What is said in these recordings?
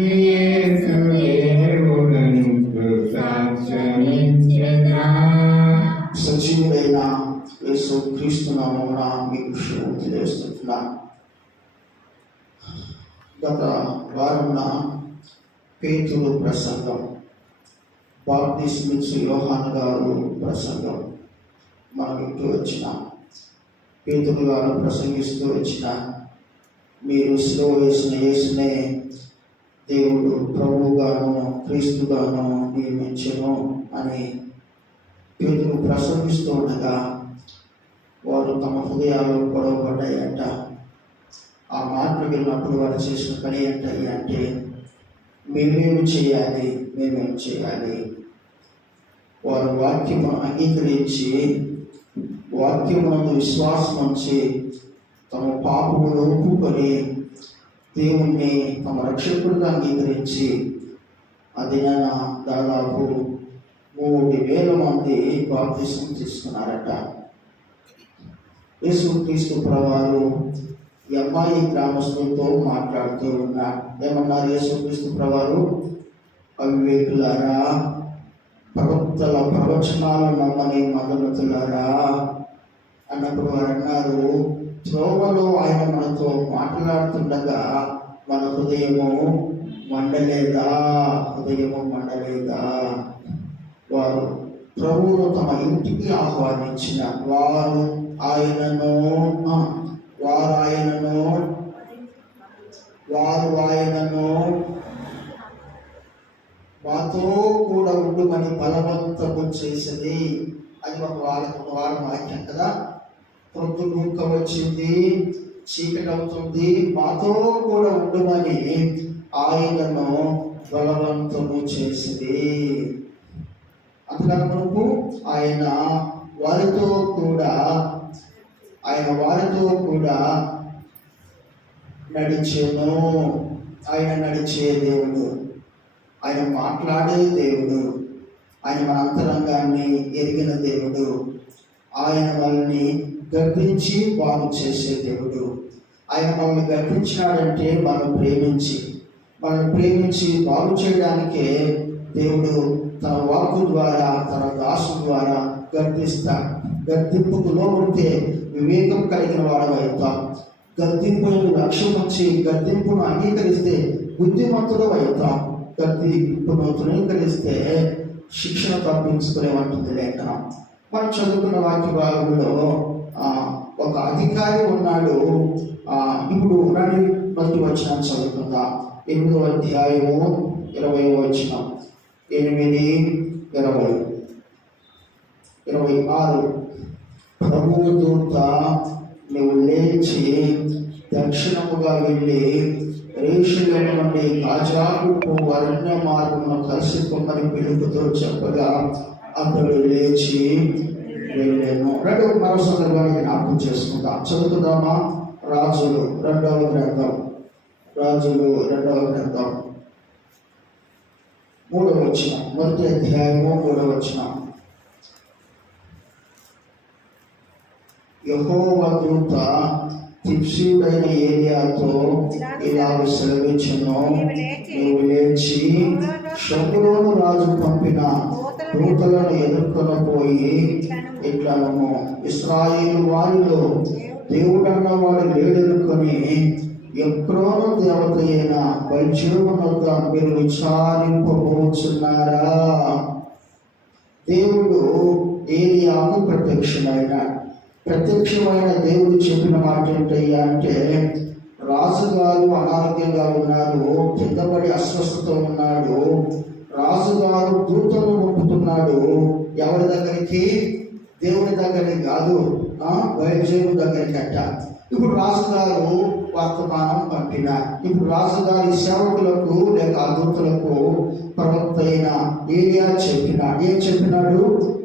యేసు దేవుడను సాక్ష్యమిచ్చెదా. సజీవుడైన యేసు క్రీస్తు నామమున మీకు శుభం తెలియజేస్తున్నా. గత వారమున పేతురు ప్రసంగం, బాప్తిస్మిచ్చు యోహాను గారు ప్రసంగం మనం వింటూ వచ్చిన, పేతురు గారు ప్రసంగిస్తూ వచ్చిన, మీరు సిలువ వేసిన యేసునే దేవుడు ప్రభువుగాను క్రీస్తుగాను నియమించెను అని పేతురు ప్రసంగిస్తూ ఉండగా వారు తమ హృదయాలు గొడవపడ్డాయంట. ఆ మాటలు విన్నప్పుడు వారు చేసిన పని ఏంటయ్యి అంటే, మేమేమి చేయాలి. వారు వాక్యము అంగీకరించి వాక్యమునందు విశ్వాసం ఉంచి తమ పాపములు ఒప్పుకొని దేవుణ్ణి తమ రక్షకుడిగా అంగీకరించి అది దాదాపు 3,000 మంది బాప్తిసం తీసుకున్నారట. యేసుక్రీస్తు ప్రభువారు అమ్మాయి గ్రామస్తులతో మాట్లాడుతూ ఉన్నారు. ఏమన్నారు యేసుక్రీస్తు ప్రభువారు? అవివేకులారా, ప్రవక్తల ప్రవచనాలు నమ్మని మదనతులారా అన్నప్పుడు వారు అన్నారు, త్రోవలో ఆయన మనతో మాట్లాడుతుండగా మన హృదయము మండలేదా? వారు ప్రభువును తమ ఇంటికి ఆహ్వానించిన వారు ఆయనను మాతో కూడా ఉండుమని బలవంతము చేసింది. అది ఒక వారం వాక్యం కదా. పొద్దు గుంక వచ్చింది, చీకటి అవుతుంది, మాతో కూడా ఉండుమని ఆయనను బలవంతము చేసింది. అంతకన్నా మనకు ఆయన వారితో కూడా నడిచేను. ఆయన నడిచే దేవుడు, ఆయన మాట్లాడే దేవుడు, ఆయన మన అంతరంగాన్ని ఎరిగిన దేవుడు, ఆయన వాళ్ళని గర్భించి బాగు చేసే దేవుడు. ఆయన మనల్ని గర్భించినాడంటే మనల్ని ప్రేమించి బాగు చేయడానికే దేవుడు తన వాక్కు ద్వారా, తన దాసు ద్వారా గర్భిస్తాడు. గర్తింపుకు లోబడితే వివేకం కలిగిన వాడు అవుతాం. గర్తింపును లక్ష్యం వచ్చి గర్తింపును అంగీకరిస్తే బుద్ధిమంతుడు అవుతాం. గర్తింపును తృణీకరిస్తే శిక్షణ తప్పించుకునేవంటుంది లేఖనం. మనం చదువుకున్న వాక్య భాగంలో ఒక అధికారి ఉన్నాడు. ఇప్పుడు మొదటి వచనం చదువుకుందాం. 8వ అధ్యాయము 20వ వచనం. 8:20-26. ప్రభువు దూత, నువ్వు లేచి దక్షిణముగా వెళ్ళి యెరూషలేము నుండి గాజాకు అరణ్య మార్గమును కలుసుకొమ్మని పిలుపుతో చెప్పగా అతడు లేచి వెళ్ళాను. మరో సందర్భాన్ని జ్ఞాపకం చేసుకుందాం. చదువుకుందామా? రాజులు 2వ గ్రంథం 3వ వచనం. మొదటి అధ్యాయము 3వ వచనం. యెహోవా దూత తిప్సీయుడైన ఏలియాతో ఇలాగ సెలవిచ్చెను, నీవు లేచి షోమ్రోను రాజు పంపిన దూతలను ఎదుర్కొనపోయి ఇట్లను, ఇశ్రాయేలు వారిలో దేవుడన్నవాడు లేడెనుకొని ఎక్రోను దేవత అయిన బయల్జెబూబు వద్ద మీరు విచారింపబోచున్నారా? దేవుడు ఏలియాకు ప్రత్యక్షమైన దేవుడు చెప్పిన మాట ఏంటయ్యా అంటే, రాజుగారు అనారోగ్యంగా ఉన్నారు, కిందపడి అస్వస్థత ఉన్నాడు. రాజుగారు దూతను పంపుతున్నాడు. ఎవరి దగ్గరికి? దేవుని దగ్గరికి కాదు, బయల్జెబూబు దగ్గరికి అట్ట. ఇప్పుడు రాజుగారు వర్తమానం పంపినారు. ఇప్పుడు రాజుగారి సేవకులకు లేక దూతలకు ప్రవక్త అయిన ఏలియా చెప్పినాడు. ఏం చెప్పినాడు?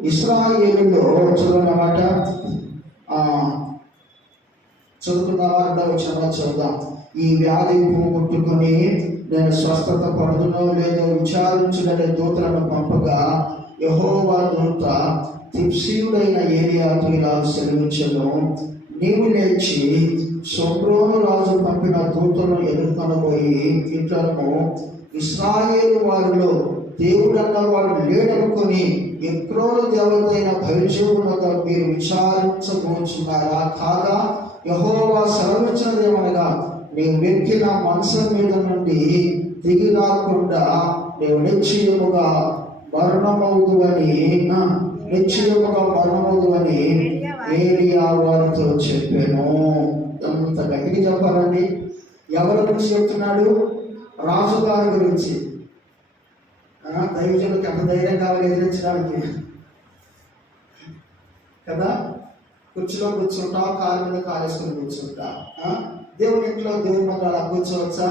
ఇశ్రాయేలులో చూడన్నమాట. చదువుకున్నావా? చదువుదాం. ఈ వ్యాధి పోగొట్టుకుని నేను స్వస్థత పడుతునో లేదో విచారించుకునే దూతలను పంపగా యెహోవా దూత తిప్సీయుడైన ఏలియాతో ఇలా సెలవిచ్చెను, నీవు లేచి సొమ్రోను రాజు పంపిన దూతలను ఎదుర్కొనబోయి ఇతను ఇశ్రాయేలు వారిలో దేవుడన్న వాడు లేడనుకొని ఎక్రోను దేవత అయిన బయల్జెబూబునొద్ద మీరు విచారించబోచున్నారా? కాగా యెహోవా సెలవిచ్చినదేమనగా, నీవు ఎక్కిన మంచం మీద నుండి దిగి రాకుండా నీవు నిశ్చయముగా మరణమవుదువని ఏలియా వారితో చెప్పాను. ఎంత గట్టిగా చెప్పాలండి. ఎవరి గురించి చెప్తున్నాడు? రాజుగారి గురించి. దైవజనులకు ఎంత ధైర్యం కావాలి ఎదిరించడానికి కదా. కుర్చీలో కూర్చుంటా, కాలు మీద కాలేసుకొని కూర్చుంటా. దేవుని ఇంట్లో దేవుని మీద అలా కూర్చోవచ్చా?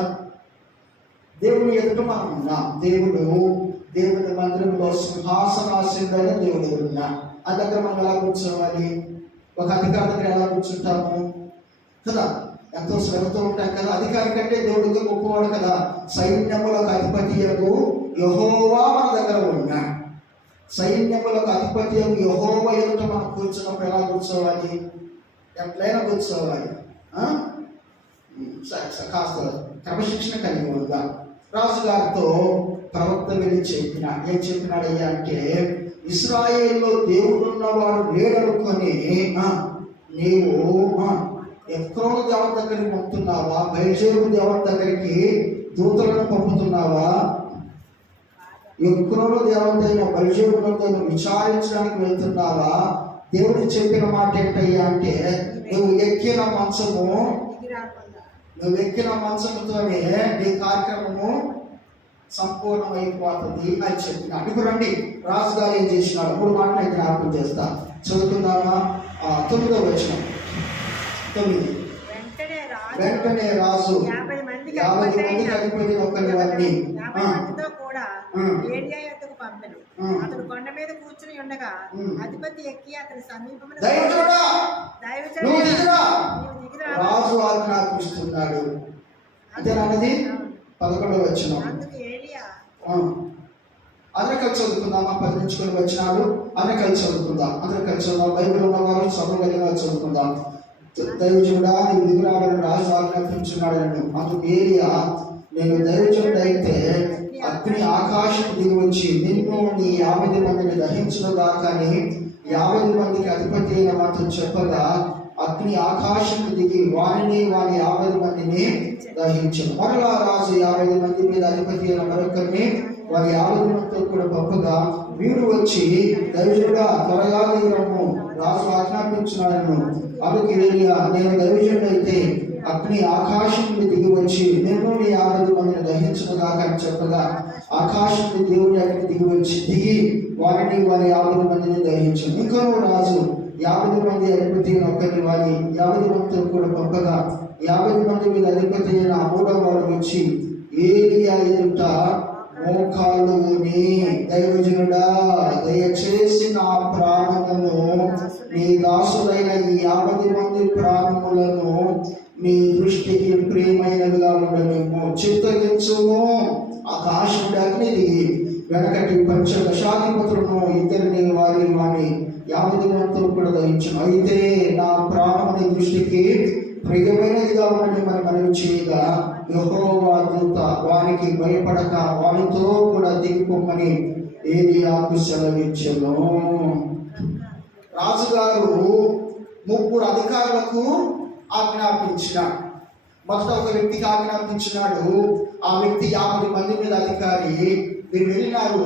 దేవుని ఎదుట మనం ఉన్నాం. దేవుని మందిరంలో సింహాసనాసీనుడైన దేవుడు ఉన్నా. ఆ దగ్గర మనం ఎలా కూర్చోవాలి? ఒక అధికారి దగ్గర ఎలా కూర్చుంటాము కదా? ఎంతో శ్రమతో ఉంటాం కదా. అధికారి కంటే దేవుడితో గొప్పవాడు కదా. సైన్యములకు అధిపతియగు యెహోవా మన దగ్గర ఉన్నా. సైన్యములకు అధిపతియగు యెహోవా ఎదుట మనం కూర్చున్నప్పుడు ఎలా కూర్చోవాలి? ఎట్లయినా కూర్చోవాలి. కాస్త క్రమశిక్షణ కలిగి ఉందా. రాజుగారితో ప్రవక్త వెళ్ళి ఏం చెప్పినాడయ్యా అంటే, ఇశ్రాయేల్లో దేవుడున్నవాడు లేడనుకొని నీవు ఎక్రోను దేవత దగ్గరికి పంపుతున్నావా? బయల్జెబూబు దేవత దగ్గరికి దూతలను పంపుతున్నావా? ఎక్రోను దేవత అయిన బయల్జెబూబునొద్ద విచారించడానికి వెళ్తున్నావా? దేవుడు చెప్పిన మాట ఏంటయ్యా అంటే, నువ్వు ఎక్కిన మంచముతోనే నీ కార్యక్రమము సంపూర్ణమైపోతుంది అని చెప్పినాడు. ఇప్పుడు రండి, రాజుగారు ఏం చేసినాడు? 3 మాటలు అయితే జ్ఞాపకం చేస్తా. చదువుకుందామా? 9వ వచనం. 9. వెంటనే రాజు 50 మందికి అధిపతి ఒకరి వారిని అతడు కొండ మీద కూర్చుని ఉండగా అధిపతి ఎక్కి అతని సమీపంలో రాజు ఆజ్ఞాపిస్తున్నాడు. అంతేనన్నది 11వ వచనం. అందరూ కలిసి చదువుకుందామా? 10 నుంచి కొన్ని వచనాలు అందరూ కలిసి చదువుకుందాం. అందరూ కలిసి చదువుదాం. బైబిల్ ఉన్నవారు సభ కలిగిన చదువుకుందాం. దైవజనుడా, నీవు దిగి రావాలని రాజు ఆజ్ఞాపించున్నాడు. అందుకు ఏలియా, నేను దైవజనుడైతే అగ్ని ఆకాశం దిగి వచ్చి నిన్ను నీ 50 మందిని దహించునుగా. కానీ 50 మందికి అధిపతి అయిన మాతో చెప్పగా అగ్ని ఆకాశం దిగి వారిని వారి 50 మందిని దహించను. మరలా రాజు 50 మంది మీద అధిపతి అయిన మరొకరిని వారి 50 మందితో కూడా పంపగా వీడు వచ్చి, దైవజనుడా త్వరగా దిగి రమ్ము, రాజు ఆజ్ఞాపించున్నాడను. అందుకు ఏలియా, నేను దైవజనుడైతే అగ్ని ఆకాశం నుండి దిగి వచ్చి నేను నీ 50 మందిని దహించునుగా అని చెప్పగా ఆకాశం నుండి దేవుని అగ్ని దిగి వచ్చి వారిని వారి 50 మందిని దహించు. ఇంకో రాజు 50 మంది అధిపతి అయిన ఒకరిని వారి 50 మందితో కూడా పంపగా 50 మంది మీద అధిపతి అయిన 3వ వాడు వచ్చి ఏలియా ఎదుట మోకాళ్ళుని, దైవజనుడా దయచేసి నా ప్రాణమును, నీ దాసులైన ఈ 50 మంది ప్రాణములను నీ దృష్టికి ప్రియమైనవిగా ఉండనేమో చిత్తగించుము. ఆకాశం అగ్ని దిగి వెనకటి పంచదశాధిపతులను ఇద్దరిని వారి 50 మందితో కూడా దహించును. అయితే నా ప్రాణము నీ దృష్టికి ప్రియమైనదిగా ఉండని మనవి చేయగా యెహోవా దూత వారికి భయపడక వారితో కూడా దిగిపోమని ఏలియాకు సెలవిచ్చెను. రాజుగారు 3 అధికారులకు ఆజ్ఞాపించినాడు. మొదట ఒక వ్యక్తికి ఆజ్ఞాపించినాడు. ఆ వ్యక్తి 50 మంది మీద అధికారి. మీరు వెళ్ళినారు.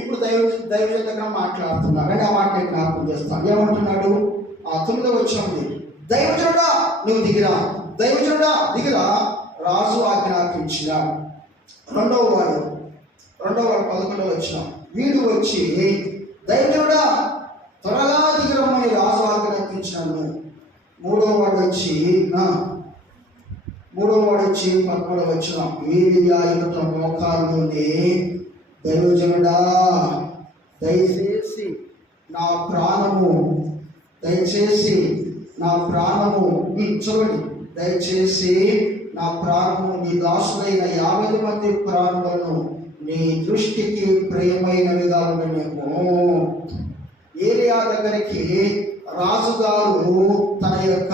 ఇప్పుడు దైవజనుల దగ్గర మాట్లాడుతున్నారు. అంటే ఆ మాట జ్ఞాపకం చేస్తాను. ఏమంటున్నాడు? 9వ వచనం, దైవజనుడా నువ్వు దిగిరా, దైవజనుడా దిగిరా, రాజు ఆజ్ఞాపించినాడు. రెండవ వాడు 11వ వచనం, వీడు వచ్చి, దైవజనుడా త్వరగా దిగిరమ్మని రాజు ఆజ్ఞాపించినాడు. మూడవ వాడు వచ్చి 13వ వచనం, ఏలియా ఎదుట మోకాళ్ళుని, దైవజనుడా దయచేసి నా ప్రాణము చూడండి, దయచేసి నా ప్రాణము నీ దాసులైన 50 మంది ప్రాణములను నీ దృష్టికి ప్రియమైనవిగా ఉండనేమో. ఏలియా దగ్గరికి రాజుగారు తన యొక్క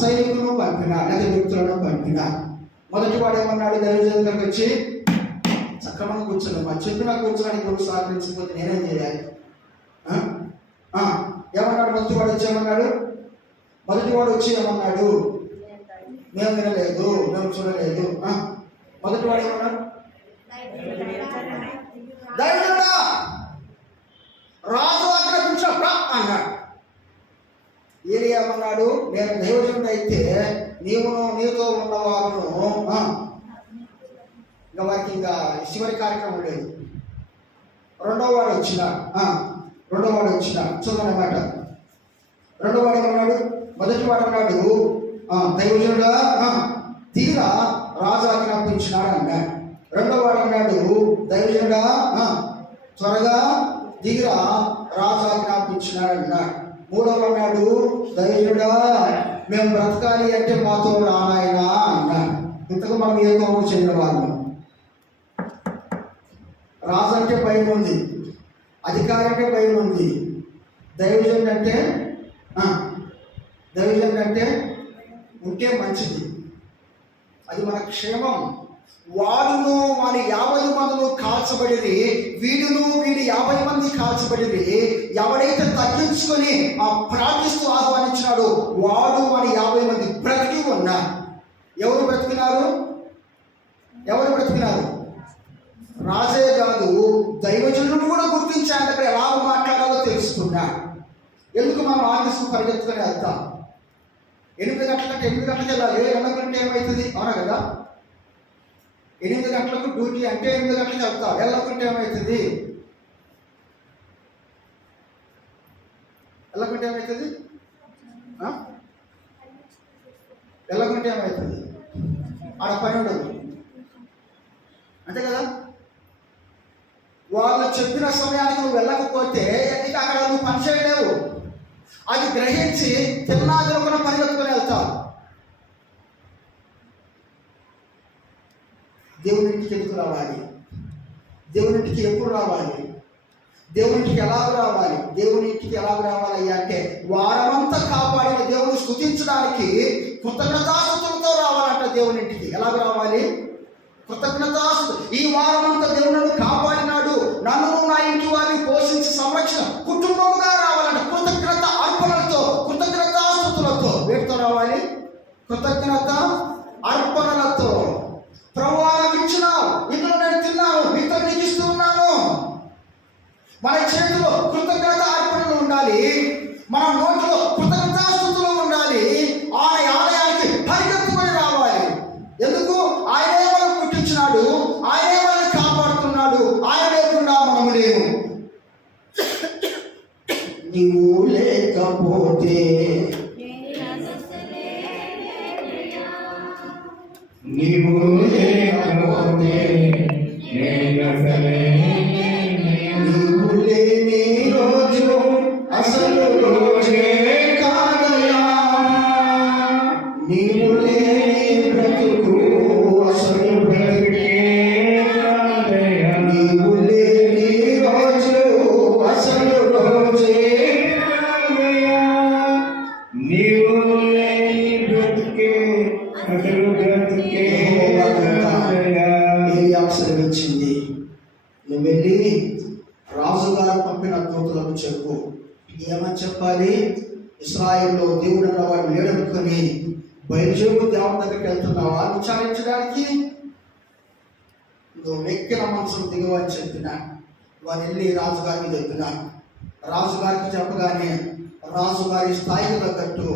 సైనికులను పంపినారు, లేదా వ్యక్తులను పంపినారు. మొదటి వాడు ఏమన్నాడు? దైవజనుల దగ్గరికి వచ్చి సక్రమంగా కూర్చోండి, మా చెప్పిన కూర్చోడానికి ఎవరు సహకరించకపోతే నేనేం చేయాలి? ఏమన్నాడు? మొదటి వాడు వచ్చి ఏమన్నాడు? మేము వినలేదు, మేము చూడలేదు. మొదటి వాడు ఏమన్నాడు? దైవజనుడా, రాజు ఆజ్ఞాపించా అన్నాడు. ఏలియా ఏమన్నాడు? నేను దైవజనుడు అయితే నీతో ఉన్నవారును ఇంకా వారికి ఇంకా చివరి కార్యక్రమం లేదు. రెండో వాడు వచ్చినాడు చూడండి మాట. రెండో వాడు ఏమన్నాడు? మొదటి వాడు అన్నాడు దైవజనుడా తీరా రాజు ఆజ్ఞాపించినాడు అన్నాడు. రెండో వాడు అన్నాడు దైవజనుడా త్వరగా దిగిరా రాజు ఆజ్ఞాపించినాడు అన్నాడు. మూడవ అన్నాడు దైవజనుడా మేము బ్రతకాలి అంటే మాతో రానాయనా అన్నాడు. ఇంతకు మనం ఏ కోపం చెందిన వాళ్ళు? రాజు అంటే భయం ఉంది, అధికారి అంటే భయం ఉంది. దైవజనుడు అంటే ఉంటే మంచిది, అది మన క్షేమం. వాడును వారి 50 మందులు కాల్చబడిరి, వీడి 50 మంది కాల్చబడిరి. ఎవడైతే తగ్గించుకొని ప్రార్థిస్తూ ఆహ్వానించినాడు వాడు వారి 50 మంది బ్రతికి ఉన్నారు. ఎవరు బ్రతికినారు? రాజే కాదు, దైవజనులను కూడా గుర్తించాడు. అక్కడ ఎలా మాట్లాడాలో తెలుసుకున్నాడు. ఎందుకు మనం ఆఫీస్కు పరిగెత్తుకొని వెళ్తాం? 8 గంటలకి వెళ్ళాలి. 2 గంటలు ఏమవుతుంది? అవునా కదా? 8 గంటలకు డ్యూటీ అంటే 8 గంటలకు వెళ్తాం. వెళ్ళకుంటే ఏమవుతుంది? వెళ్ళకుంటే ఏమవుతుంది? ఆడ పని ఉండదు, అంతే కదా? వాళ్ళు చెప్పిన సమయానికి నువ్వు వెళ్ళకపోతే అక్కడ నువ్వు పని చేయలేవు. అది గ్రహించి తిన్నాదులు పరిగెత్తుకొని వెళ్తావు. దేవునింటికి ఎందుకు రావాలి? దేవునింటికి ఎప్పుడు రావాలి? దేవునింటికి ఎలా రావాలి? దేవునింటికి ఎలా రావాలయ్యా అంటే వారమంతా కాపాడిన దేవుని స్తుతించడానికి కృతజ్ఞతాస్తుతులతో రావాలంట. దేవునింటికి ఎలా రావాలి? కృతజ్ఞతాస్తు. ఈ వారమంతా దేవుడు కాపాడినాడు, నన్ను నా ఇంటి వారిని పోషించి సంరక్షణ కుటుంబముగా రావాలంట. కృతజ్ఞత అర్పణలతో, కృతజ్ఞతాస్తుతులతో. వీటితో రావాలి, కృతజ్ఞత అర్పణలతో. ప్రభువా నాకు ఇచ్చినావు, ఇందులో నేను తిన్నాను, మీతో నీకు ఇస్తూ ఉన్నాను. మన చేతిలో కృతజ్ఞత అర్పణలు ఉండాలి, మన నోటిలో కృతజ్ఞతాస్తుతులు ఉండాలి. ఆయన ఆలయానికి పరిగెత్తుకొని రావాలి. ఎందుకు? ఆయనే మనం పుట్టించినాడు, ఆయనే మనం కాపాడుతున్నాడు. ఆయన లేకుండా మనము లేము. నీవు లేకపోతే నీవు లేకపోతే నీవు లేని రోజు అసలు రోజే కాదయా. నీవు లేని బ్రతుకు అసలు బ్రతుకే కాదయా. నీవు లేని రోజు అసలు రోజే కాదయా. నీవు లేని బ్రతుకే అసలు బ్రతుకే కాదయా. వచ్చింది, నువ్వు వెళ్ళి రాజుగారు పంపిన దూతలకు చెప్పు. ఏమని చెప్పాలి? ఇశ్రాయేలులో దేవుడు అన్నవాడు లేడనుకొని బయలుదేరు దేవుని దగ్గరికి వెళ్తున్నావా విచారించడానికి? నువ్వు వెక్కిన మనసులు దిగవని చెప్పిన వారు వెళ్ళి రాజుగారికి చెప్పిన. రాజుగారికి చెప్పగానే రాజుగారి స్థాయికి తగ్గట్టు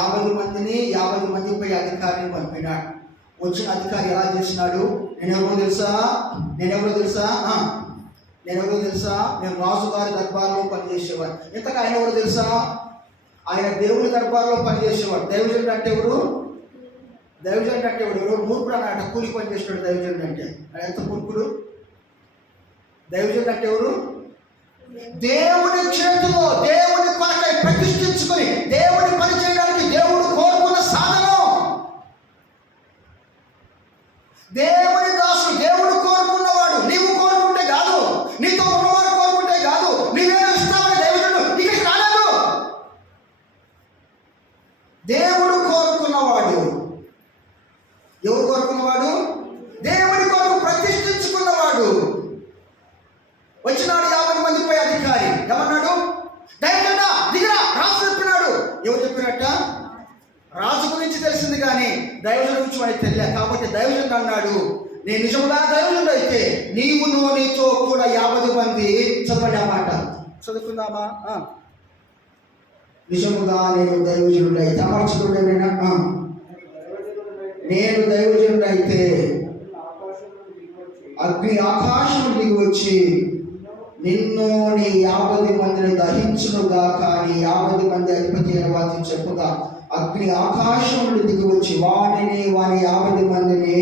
50 మందిని 50 మందిపై అధికారిని పంపినాడు. వచ్చిన అధికారి ఎలా చేసినాడు? నేనెవరో తెలుసా? నేను రాజుగారి దర్బార్లో పనిచేసేవాడు. ఇంతకు ఆయన ఎవరు తెలుసా? ఆయన దేవుని దర్బార్లో పనిచేసేవాడు. దైవజనుడు అంటే ఎవరు? మూర్ఖుడు అన్నమాట. కూలి పని చేసేవాడు దైవజనుడు అంటే. ఎంత మూర్ఖుడు! దైవజనుడు అంటే ఎవరు? దేవుని చేతిలో దేవుని కొరకై ప్రతిష్ఠించుకొని దేవుని పని చేయడానికి దేవుడు కోరుకున్న సాధనం. దేవుని దాసుడు, దేవుడు కోరుకున్నవాడు. నీవు కోరుకుంటే కాదు, నీతో ఉన్నవాడు కోరుకుంటే కాదు. నీవేమో ఇస్తామని దైవజనుడు ఇక్కడికి రాలేదు. దైవజనుడి గురించి వాడికి తెలియదు. కాబట్టి దైవజనుడు అన్నాడు, నేను నిజముగా దైవజనుడు అయితే నీవును నీతో కూడా 50 మంది, చదవండి ఆ మాట చదువుకుందామా. నిజముగా నేను దైవజనుడు అయితే అమర్చుకుంటేనా, నేను దైవజనుడు అయితే అగ్ని ఆకాశం దిగి వచ్చి నిన్ను నీ 50 మందిని దహించునుగా. కానీ 50 మంది అధిపతి అయిన వారిని చెప్పుగా అగ్ని ఆకాశం నుండి దిగి వచ్చి వాని 50 మందిని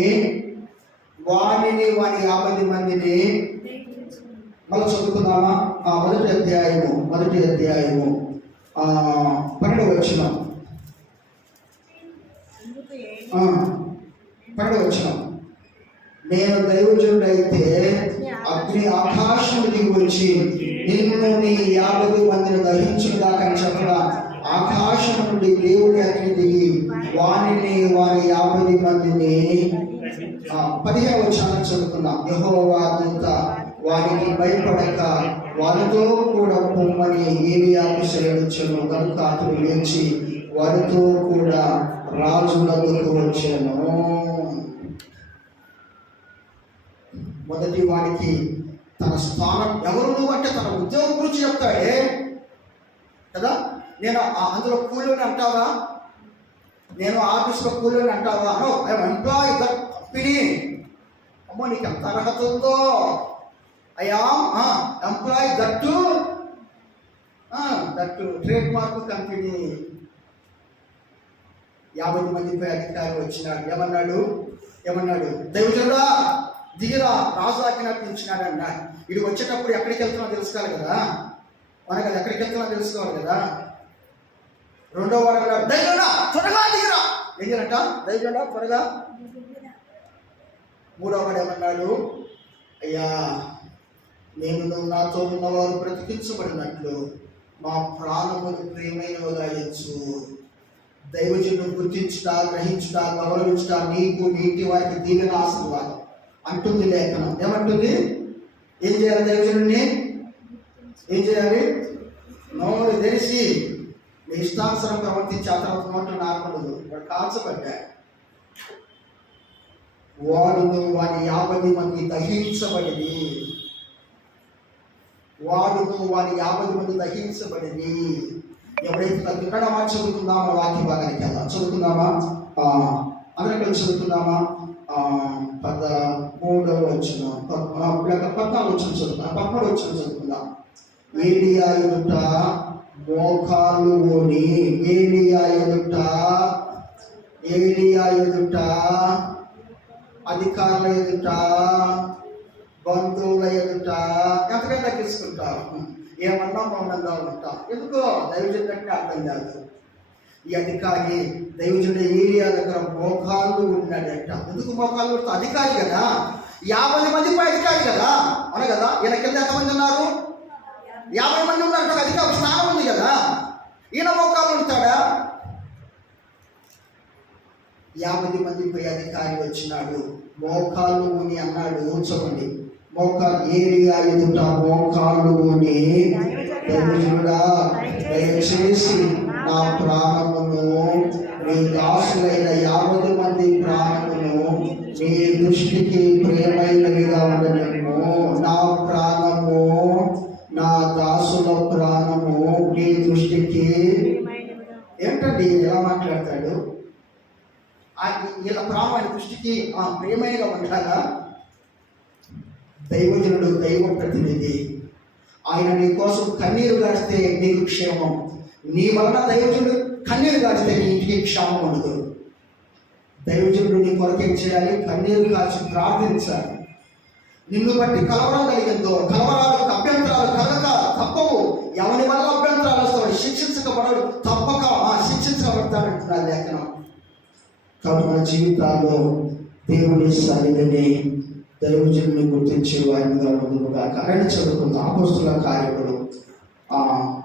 మళ్ళీ చదువుకుందామా. మొదటి అధ్యాయము 12వ వచనం. 12వ వచనం. నేను దైవజనుడైతే అగ్ని ఆకాశం దిగి వచ్చి నిన్ను నీ 50 మందిని దహించుగా అని చెప్పగా ఆకాశం నుండి దేవుడి అగ్ని దిగి వాని 50 మందిని. 15వ వచనం చదువుకున్నాం. యెహోవా దూత వారికి భయపడక వారితో కూడా పొమ్మని ఏలీయాకు సెలవిచ్చెను. కనుక అతడు లేచి వారితో కూడా రాజులకు వచ్చాను. మొదటి వాడికి తన స్థానం ఎవరు నువ్వు అంటే తన ఉద్యోగం గురించి చెప్తాడే కదా. నేను అందులో కూలీని అంటావా, నేను ఆఫీస్లో కూలీని అంటావా, ఎంప్లాయీ కంపెనీ. అమ్మో నీకు ఎంత అర్హత ఉందో. అయ్యా employee that trade mark company. 50 మందిపై అధికారి వచ్చినాడు. ఏమన్నాడు దైవజనుడా దిగిరా, రాజు ఆజ్ఞాపించినాడు అన్నాడు. ఇది వచ్చేటప్పుడు ఎక్కడికి వెళ్తున్నా తెలుసుకోవాలి కదా, మనకు అది ఎక్కడికి వెళ్తున్నా తెలుసుకోవాలి కదా. రెండో వాడు అన్నాడు దైవజనుడా త్వరగా దిగిరా. దిగిరట దైవజనుడా త్వరగా. మూడో వాడు ఏమన్నాడు, అయ్యా నేను నాతో ఉన్నవారు బ్రతికించబడినట్లు మా ప్రాణములు ప్రియమైనవిగా ఎంచు. దైవజనుడు గుర్తించుట, గ్రహించుట, గౌరవించుట నీకు నీటి వారికి దీవెన ఆశీర్వాదం అంటుంది లేఖనం. ఏమంటుంది? ఏం చేయాలి? దైవజనుడిని ఏం చేయాలి? నోరు తెరిచి నీ ఇష్టానుసారం ప్రవర్తించి ఆ తర్వాత నోటు నాకూడదు. వాడు కాల్చబడ్డాడు. వాడును వాని 50 మంది దహించబడింది. ఎవరైతే తగ్గుతాడో చదువుకుందామా వాక్య భాగానికి వెళ్దాం. చదువుకుందామా అందరం కలిసి చదువుకుందామా. 13వ వచనం 14వ వచనం చదువుకుందాం. 13వ వచనం చదువుకుందాం. ఏలియా ఎదుట మోకాలు ఊని, ఏలియా ఎదుట అధికారుల ఎదుట బంధువుల ఎదుట ఎంతకైనా తగ్గించుకుంటారు. ఏమన్నా మౌనంగా ఉంటాం. ఎందుకో దైవజనుడు అంటే అర్థం కాదు. ఈ అధికారి దైవజనుడు ఏలియా దగ్గర మోకాళ్ళు ఉన్నాడట. ఎందుకు మోకాళ్ళు ఉంటా? అధికారి కదా, 50 మందిపై అధికారి కదా, అవును కదా. ఈయన కింద ఎంతమంది ఉన్నారు? 50 మంది ఉన్నారు. అధికారి స్థానం ఉంది కదా, ఈయన మోకాళ్ళు ఉంటాడా? 50 మందిపై అధికారి వచ్చినాడు. మోకాళ్ళు ఊని అన్నాడు. చూడండి, మోకాలు ఏలియా ఎదుట మోకాళ్ళు ఊని దైవజనుడా దయచేసి నా ప్రాణమును నీ దాసులైన 50 మంది ప్రాణమును నీ దృష్టికి ప్రియమైనవిగా ఉండలేము. నా ప్రాణము, నా దాసుల ప్రాణము నీ దృష్టికి ఏంటండి ఎలా మాట్లాడతాడు? ఇలా ప్రాణం ఆయన దృష్టికి ప్రియమైనగా ఉండాలా? దైవజనుడు దైవ ప్రతినిధి. ఆయన నీ కోసం కన్నీరు గాడితే నీకు క్షేమం. నీ వలన దైవజనుడు కన్నీరు గాడితే నీ ఇంటికి క్షేమం ఉండదు. దైవజనుడు నీ కొరకేం చేయాలి? కన్నీరు కాచి ప్రార్థించాలి. నిన్ను బట్టి కలవరం కలిగిందో, కలవరాలకు అభ్యంతరాలు కలగక తప్పవు. ఎవరి వల్ల అభ్యంతరాలు వస్తాడు? శిక్షించబడడు, తప్పక శిక్షించబడతాడంటున్నారు లేఖనం. కాబట్టి మన జీవితాల్లో దేవుని సన్నిధిని దైవజనుని గుర్తించే వారిగా ముందుగా కరెంట్ చదువుకున్న అపోస్తుల కార్యములు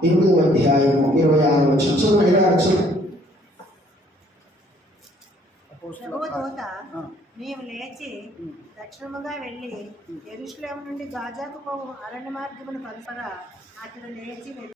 8వ అధ్యాయము 26వ వచనం చదువు. ప్రభువు దూత నీవు లేచి దక్షిణముగా వెళ్ళి యెరూషలేము నుండి గాజాకు పోవు అరణ్య మార్గమును కలుపగా అతడు లేచి